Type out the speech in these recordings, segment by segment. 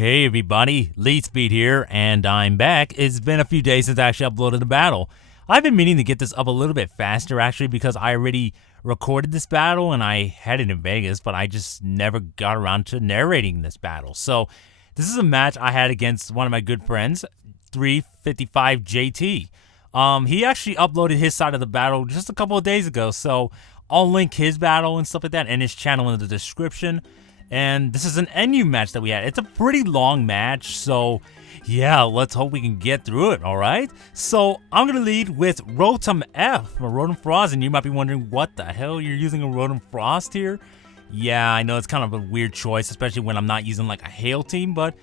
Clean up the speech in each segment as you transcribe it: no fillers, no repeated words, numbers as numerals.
Hey everybody, Lead Speed here, and I'm back. It's been a few days since I actually uploaded the battle. I've been meaning to get this up a little bit faster actually because I already recorded this battle and I had it in Vegas, but I just never got around to narrating this battle. So this is a match I had against one of my good friends, 355 JT. He actually uploaded his side of the battle just a couple of days ago, so I'll link his battle and stuff like that and his channel in the description. And this is an NU match that we had. It's a pretty long match, so yeah, let's hope we can get through it, alright? So I'm going to lead with Rotom F, or Rotom Frost, and you might be wondering what the hell you're using a Rotom Frost here? Yeah, I know it's kind of a weird choice, especially when I'm not using like a Hail team, but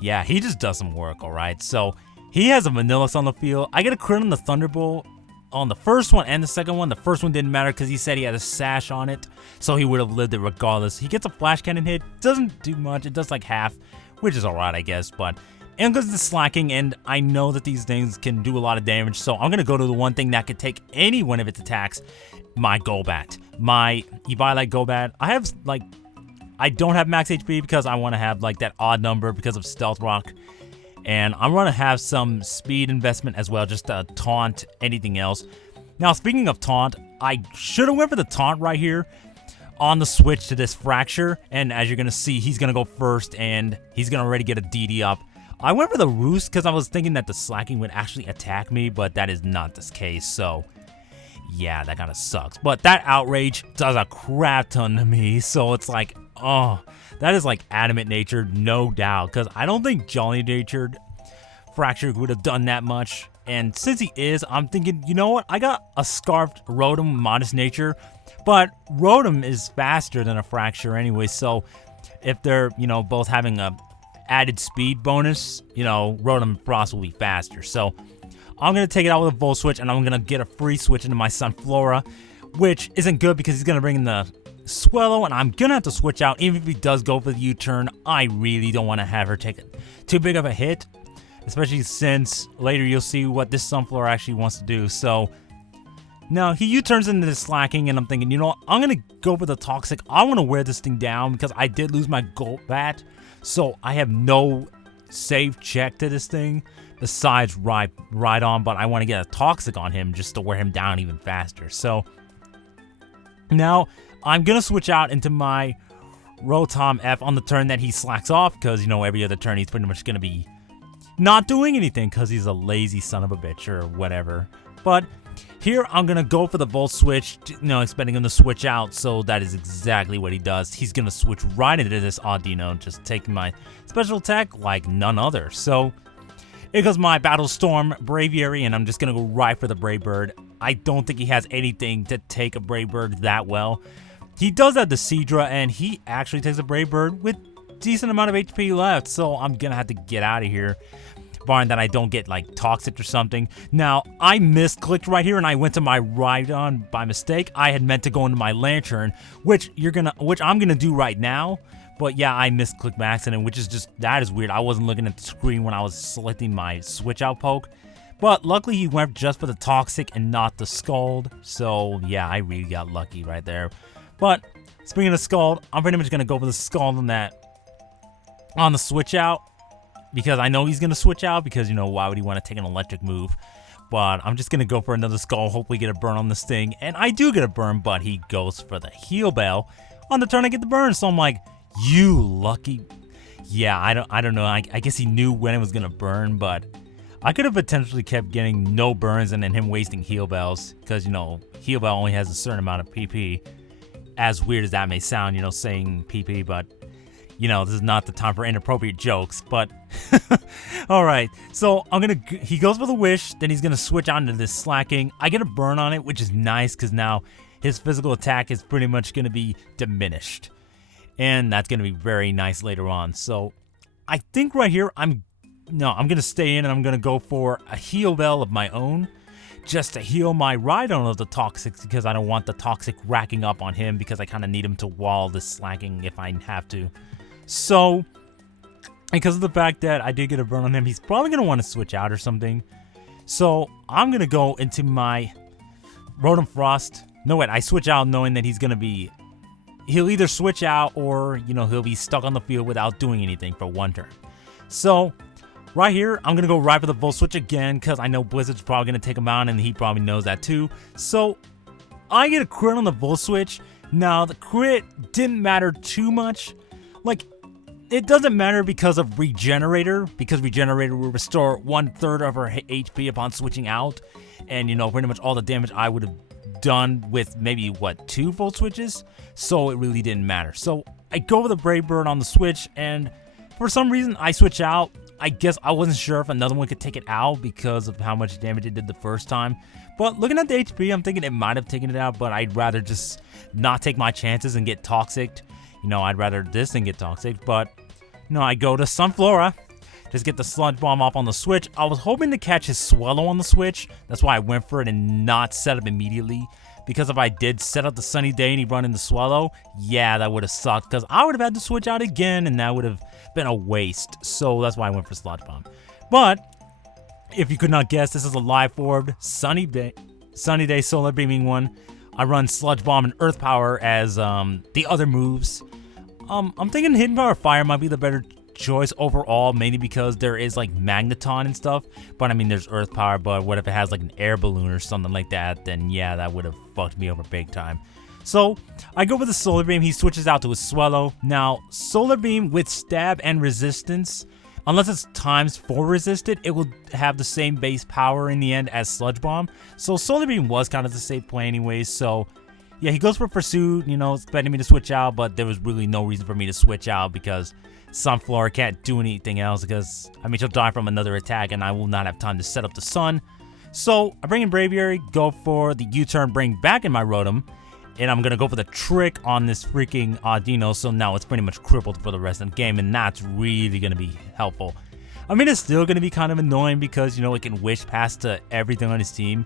yeah, he just does some work, alright? So he has a Vanillus on the field. I get a crit on the Thunderbolt on the first one and the second one. The first one didn't matter because he said he had a sash on it, so he would have lived it regardless. He gets a Flash Cannon hit, doesn't do much, it does like half, which is alright I guess, but and because it's slacking and I know that these things can do a lot of damage, so I'm going to go to the one thing that could take any one of its attacks, my Golbat. My Eviolite Golbat. I don't have max HP because I want to have like that odd number because of Stealth Rock. And I'm going to have some speed investment as well, just to taunt anything else. Now, speaking of taunt, I should have went for the taunt right here on the switch to this Fracture. And as you're going to see, he's going to go first, and he's going to already get a DD up. I went for the Roost because I was thinking that the slacking would actually attack me, but that is not the case. So, yeah, that kind of sucks. But that Outrage does a crap ton to me, so it's like, oh, that is like Adamant Natured, no doubt, because I don't think Jolly Natured Fracture would have done that much. And since he is, I'm thinking, you know what? I got a Scarfed Rotom Modest Nature, but Rotom is faster than a Fracture anyway, so if they're, both having a added speed bonus, Rotom Frost will be faster. So I'm going to take it out with a Volt Switch, and I'm going to get a free switch into my Sunflora, which isn't good because he's going to bring in the Swellow, and I'm going to have to switch out. Even if he does go for the U-turn, I really don't want to have her take too big of a hit, especially since later you'll see what this Sunflora actually wants to do. So now he U-turns into the slacking, and I'm thinking, you know what, I'm going to go for the Toxic. I want to wear this thing down because I did lose my Golbat, so I have no save check to this thing besides Ride On, but I want to get a Toxic on him just to wear him down even faster. So now I'm going to switch out into my Rotom F on the turn that he slacks off because, every other turn he's pretty much going to be not doing anything because he's a lazy son of a bitch or whatever. But here I'm going to go for the Volt Switch, expecting him to switch out, so that is exactly what he does. He's going to switch right into this Audino, just taking my special attack like none other. So here goes my Battle Storm Braviary, and I'm just going to go right for the Brave Bird. I don't think he has anything to take a Brave Bird that well. He does have the Seadra, and he actually takes a Brave Bird with decent amount of HP left, so I'm going to have to get out of here, barring that I don't get, like, Toxic or something. Now, I misclicked right here, and I went to my Ride-On by mistake. I had meant to go into my Lantern, which I'm going to do right now. But yeah, I misclicked by accident, that is weird. I wasn't looking at the screen when I was selecting my switch out poke. But luckily he went just for the Toxic and not the Scald. So yeah, I really got lucky right there. But speaking of Scald, I'm pretty much going to go for the Scald on the switch out. Because I know he's going to switch out because, why would he want to take an electric move? But I'm just going to go for another Scald, hopefully get a burn on this thing. And I do get a burn, but he goes for the Heal Bell on the turn I get the burn. So I'm like, you lucky. Yeah, I don't know. I guess he knew when it was going to burn, but I could have potentially kept getting no burns and then him wasting Heal Bells. Because, Heal Bell only has a certain amount of PP. As weird as that may sound, saying PP, but this is not the time for inappropriate jokes, but alright, so he goes for the Wish, then he's gonna switch on to this slacking. I get a burn on it, which is nice because now his physical attack is pretty much gonna be diminished. And that's gonna be very nice later on. So I think right here I'm gonna stay in and I'm gonna go for a Heal Bell of my own. Just to heal my Rhydon of the Toxic because I don't want the Toxic racking up on him because I kind of need him to wall the slacking if I have to. So, because of the fact that I did get a burn on him, he's probably going to want to switch out or something. So, I'm going to go into my Rotom Frost. No, wait, I switch out knowing that he'll either switch out or, he'll be stuck on the field without doing anything for one turn. So right here, I'm going to go right for the Volt Switch again because I know Blizzard's probably going to take him out and he probably knows that too. So I get a crit on the Volt Switch. Now, the crit didn't matter too much. Like, it doesn't matter because of Regenerator, because Regenerator will restore 1/3 of her HP upon switching out. And, you know, pretty much all the damage I would have done with maybe, what, 2 Volt Switches? So it really didn't matter. So I go with the Brave Bird on the Switch, and for some reason I switch out. I guess I wasn't sure if another one could take it out because of how much damage it did the first time. But looking at the HP, I'm thinking it might have taken it out, but I'd rather just not take my chances and get toxic. You know, I'd rather this than get toxic, but, you know, I go to Sunflora. Just get the Sludge Bomb off on the Switch. I was hoping to catch his Swallow on the Switch. That's why I went for it and not set up immediately. Because if I did set up the Sunny Day and he run in the Swallow, yeah, that would have sucked. Because I would have had to switch out again, and that would have been a waste. So that's why I went for Sludge Bomb. But if you could not guess, this is a live orbed Sunny Day Solar Beaming one. I run Sludge Bomb and Earth Power as the other moves. I'm thinking Hidden Power Fire might be the better choice overall, mainly because there is like Magneton and stuff. But I mean, there's Earth Power, but what if it has like an air balloon or something like that? Then yeah, that would have fucked me over big time. So I go with the Solar Beam. He switches out to his Swallow. Now, Solar Beam with stab and resistance, unless it's ×4 resisted, it will have the same base power in the end as Sludge Bomb. So Solar Beam was kind of the safe play anyways. So yeah, he goes for Pursuit, you know, expecting me to switch out, but there was really no reason for me to switch out because Sunflora can't do anything else because, I mean, she'll die from another attack and I will not have time to set up the Sun. So I bring in Braviary, go for the U-turn, bring back in my Rotom, and I'm going to go for the trick on this freaking Audino, so now it's pretty much crippled for the rest of the game, and that's really going to be helpful. I mean, it's still going to be kind of annoying because, you know, it can wish past to everything on his team,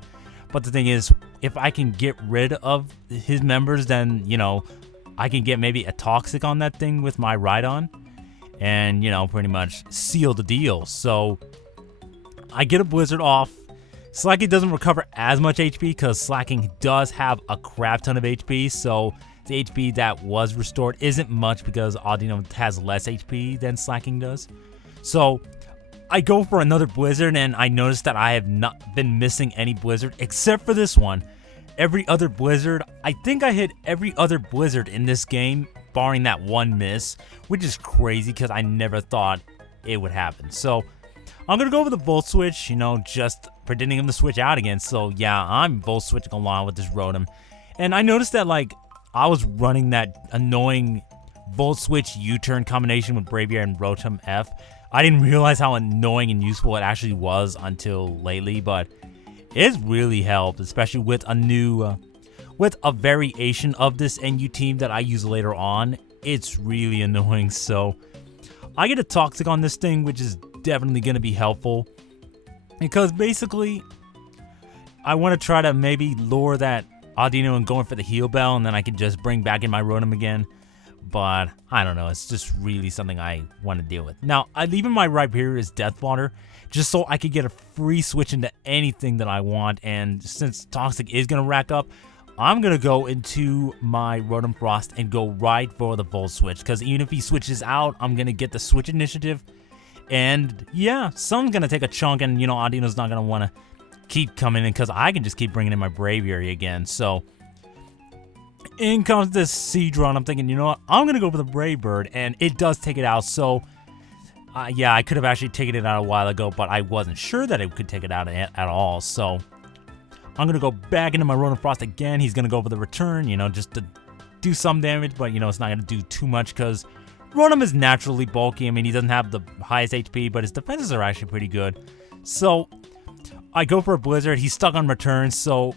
but the thing is, if I can get rid of his members, then, you know, I can get maybe a Toxic on that thing with my Rhydon, and, you know, pretty much seal the deal. So I get a Blizzard off. Slacking doesn't recover as much HP because Slacking does have a crap ton of HP, so the HP that was restored isn't much because Audino has less HP than Slacking does. So I go for another Blizzard, and I notice that I have not been missing any Blizzard except for this one. Every other Blizzard, I think I hit every other Blizzard in this game, barring that one miss, which is crazy because I never thought it would happen. So I'm going to go with the Volt Switch, you know, just pretending him to switch out again. So yeah, I'm Volt Switching along with this Rotom. And I noticed that, like, I was running that annoying Volt Switch U-turn combination with Braviary and Rotom F. I didn't realize how annoying and useful it actually was until lately, but it's really helped, especially with a new, with a variation of this NU team that I use later on. It's really annoying, so I get a Toxic on this thing, which is definitely going to be helpful, because basically I want to try to maybe lure that Audino and going for the Heal Bell, and then I can just bring back in my Rotom again. But I don't know, it's just really something I want to deal with. Now, I leave in my Rhyperior as Deathwater, just so I could get a free switch into anything that I want, and since Toxic is going to rack up, I'm going to go into my Rotom Frost and go right for the Volt Switch, because even if he switches out, I'm going to get the Switch Initiative. And yeah, someone's going to take a chunk, and, you know, Audino's not going to want to keep coming in because I can just keep bringing in my Braviary again. So in comes this Seadron. I'm thinking, you know what, I'm going to go for the Brave Bird, and it does take it out. So yeah, I could have actually taken it out a while ago, but I wasn't sure that it could take it out at all. So I'm going to go back into my Rotom Frost again. He's going to go for the return, you know, just to do some damage, but, you know, it's not going to do too much because Rotom is naturally bulky. I mean, he doesn't have the highest HP, but his defenses are actually pretty good. So I go for a Blizzard. He's stuck on return, so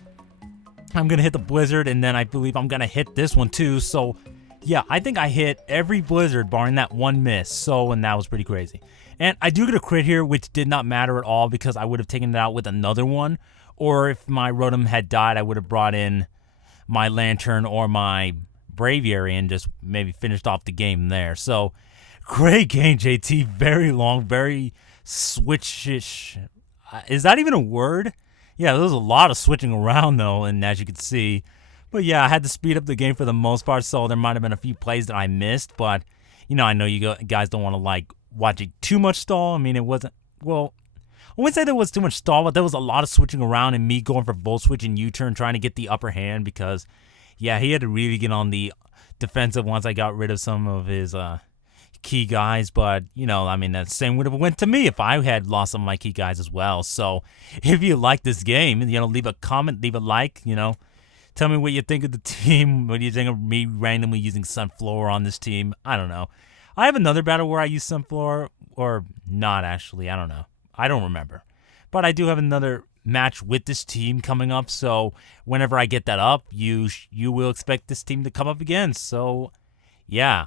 I'm going to hit the Blizzard, and then I believe I'm going to hit this one too. So yeah, I think I hit every Blizzard barring that one miss. So, and that was pretty crazy. And I do get a crit here, which did not matter at all because I would have taken it out with another one. Or if my Rotom had died, I would have brought in my Lantern or my Braviary and just maybe finished off the game there. So, great game, JT. Very long, very switch-ish. Is that even a word? Yeah, there was a lot of switching around, though, and as you can see. But yeah, I had to speed up the game for the most part, so there might have been a few plays that I missed. But, you know, I know you guys don't want to, like, watching too much stall. I mean, it wasn't, well, I wouldn't say there was too much stall, but there was a lot of switching around and me going for volt switch and U-turn trying to get the upper hand because, yeah, he had to really get on the defensive once I got rid of some of his key guys. But, you know, I mean, that same would have went to me if I had lost some of my key guys as well. So if you like this game, you know, leave a comment, leave a like, you know. Tell me what you think of the team. What do you think of me randomly using Sunflora on this team? I don't know. I have another battle where I use Sunflora, or not actually. I don't know. I don't remember. But I do have another match with this team coming up. So whenever I get that up, you will expect this team to come up again. So yeah,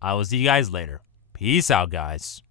I will see you guys later. Peace out, guys.